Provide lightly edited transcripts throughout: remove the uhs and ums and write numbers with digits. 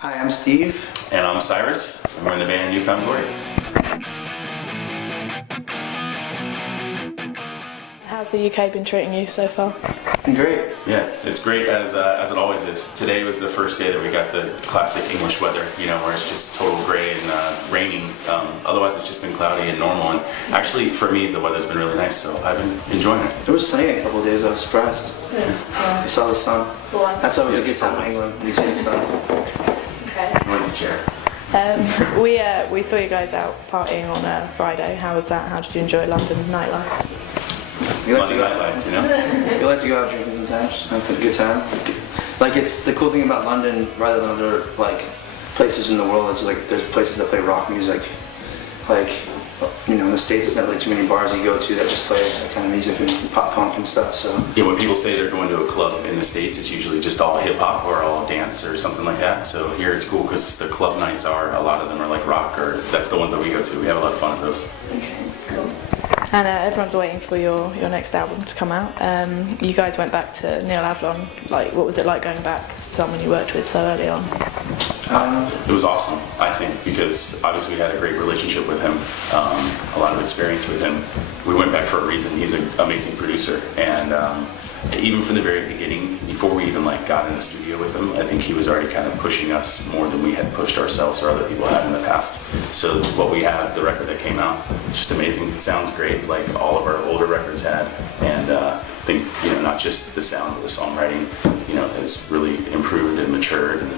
Hi, I'm Steve. And I'm Cyrus, and we're in the band New Found Glory. How's the UK been treating you so far? Been great. Yeah, it's great as it always is. Today was the first day that we got the classic English weather, where it's just total gray and raining. Otherwise, it's just been cloudy and normal. And actually, for me, the weather's been really nice, so I've been enjoying it. It was sunny a couple of days. I was surprised. Yeah. I saw the sun. That's always a good time in England when you see the sun. Noisy chair. We saw you guys out partying on Friday. How was that? How did you enjoy London nightlife? You like London nightlife, You like to go out drinking sometimes, have a good time. Like, it's the cool thing about London, rather than other places in the world. Is like there's places that play rock music. Like, in the States, there's not really too many bars you go to that just play that kind of music and pop punk and stuff. So yeah, when people say they're going to a club in the States, it's usually just all hip hop or all dance or something like that. So here it's cool because the club nights a lot of them are like rock, or that's the ones that we go to. We have a lot of fun at those. Okay, cool. And everyone's waiting for your next album to come out. You guys went back to Neil Avlon. What was it like going back to someone you worked with so early on? It was awesome, I think, because obviously we had a great relationship with him, a lot of experience with him. We went back for a reason. He's an amazing producer, and even from the very beginning, before we even got in the studio with him, I think he was already kind of pushing us more than we had pushed ourselves or other people had in the past. So what we have, the record that came out, just amazing. It sounds great, like all of our older records had, and I think not just the sound, but the songwriting, has really improved and matured. And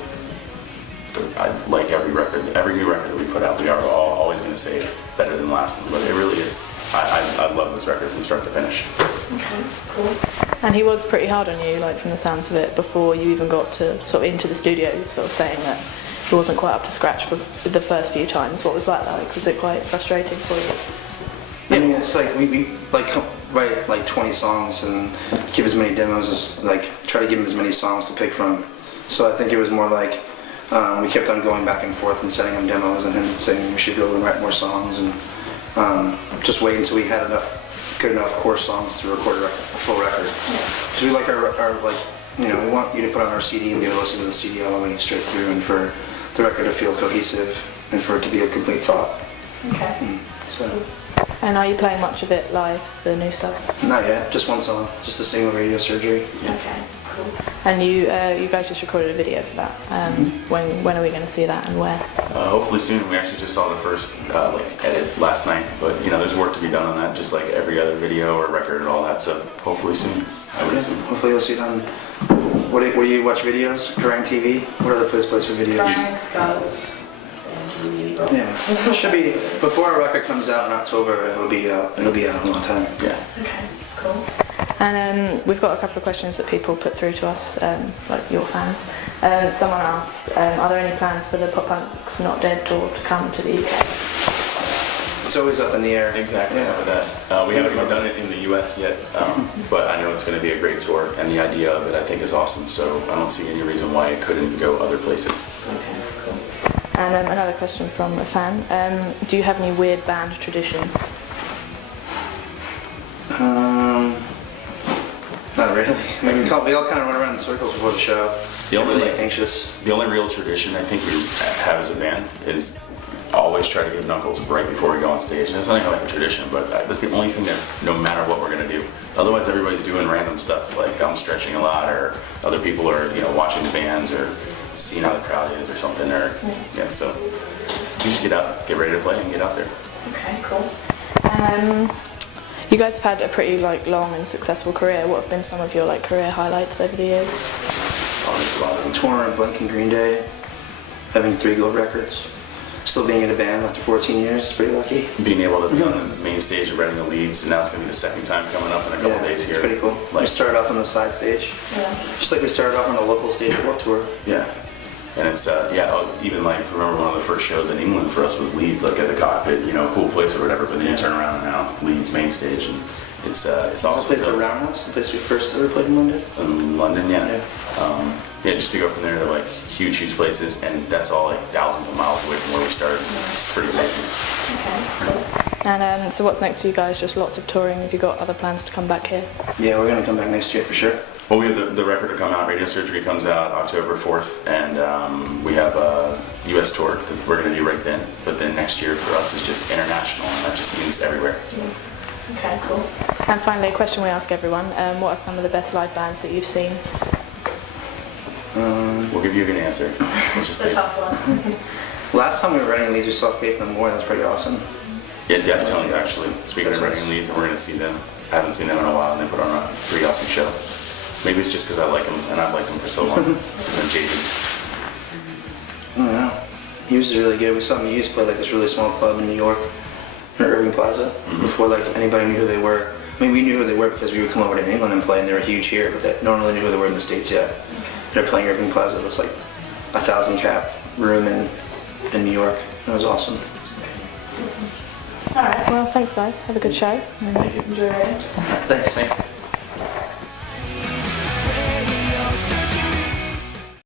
I like every new record that we put out. We are always going to say it's better than the last one, but it really is. I love this record from start to finish. Okay, cool. And he was pretty hard on you, from the sounds of it, before you even got to sort of into the studio, sort of saying that he wasn't quite up to scratch with the first few times. What was that like? Was it quite frustrating for you? I mean, it's like we write 20 songs and give as many demos as try to give him as many songs to pick from. So I think it was more like we kept on going back and forth and sending him demos and him saying we should go and write more songs and just wait until we had good enough core songs to record a full record. Because we like we want you to put on our CD and be able to listen to the CD all the way straight through, and for the record to feel cohesive and for it to be a complete thought. Okay. So. And are you playing much of it live, the new stuff? Not yet, just one song, just a single Radio Surgery. Okay, cool. And you guys just recorded a video for that. When are we going to see that and where? Hopefully soon. We actually just saw the first edit last night, but there's work to be done on that, just like every other video or record and all that. So hopefully soon. Hopefully you'll see it on. What do you watch videos? Kerrang TV? What other place for videos? Klein, Skulls. Yeah, it should be before our record comes out in October. It'll be out in a long time. Yeah. Okay, cool. And we've got a couple of questions that people put through to us, your fans. Someone asked, are there any plans for the Pop Punk's Not Dead tour to come to the UK? It's always up in the air. Exactly. Yeah. That. We haven't even done it in the US yet, but I know it's going to be a great tour, and the idea of it I think is awesome. So I don't see any reason why it couldn't go other places. Okay, cool. And another question from a fan. Do you have any weird band traditions? Not really. I mean, we all kind of run around in circles before the show. The only anxious. The only real tradition I think we have as a band is always try to give knuckles right before we go on stage. And it's not even like a tradition, but that's the only thing that no matter what we're gonna do. Otherwise, everybody's doing random stuff, like I'm stretching a lot, or other people are watching the bands or seeing how the crowd is or something. So you just get out, get ready to play, and get out there. Okay, cool. You guys have had a pretty long and successful career. What have been some of your career highlights over the years? There's a lot of them. Touring on Blink and Green Day, having 3 gold records, still being in a band after 14 years is pretty lucky. Being able to be on the main stage and writing the leads, and now it's going to be the second time coming up in a couple days here. It's pretty cool. We started off on the side stage, just like we started off on the local stage at Warped Tour. Yeah. And it's, even remember one of the first shows in England for us was Leeds, at the Cockpit, cool place or whatever, but then you turn around and now Leeds main stage, and it's awesome. This place, the Roundhouse, the place we first ever played in London? In London, yeah. Just to go from there to huge places, and that's all thousands of miles away from where we started. It's pretty amazing. Okay, cool. And so what's next for you guys? Just lots of touring? Have you got other plans to come back here? Yeah, we're going to come back next year for sure. Well, we have the record to come out. Radio Surgery comes out October 4th, and we have U.S. tour that we're going to do right then. But then next year for us is just international, and that just means everywhere. So. Okay, cool. And finally, a question we ask everyone: what are some of the best live bands that you've seen? We'll give you a good answer. Let's just It's a tough one. Last time we were running Leeds, we saw Faith No More. That was pretty awesome. Yeah, Deftones actually. Speaking of running leads, and we're going to see them. I haven't seen them in a while, and they put on a pretty awesome show. Maybe it's just because I like them, and I've liked them for so long. And JD. I don't know. Muse is really good. We saw Muse play like this really small club in New York, in Irving Plaza, before like anybody knew who they were. I mean, we knew who they were because we would come over to England and play, and they were huge here, but no one really knew who they were in the States yet. They're playing Irving Plaza. It was like 1,000 cap room in New York. It was awesome. All right. Well, thanks, guys. Have a good show. Thank you. Enjoy it. Thanks. Thanks.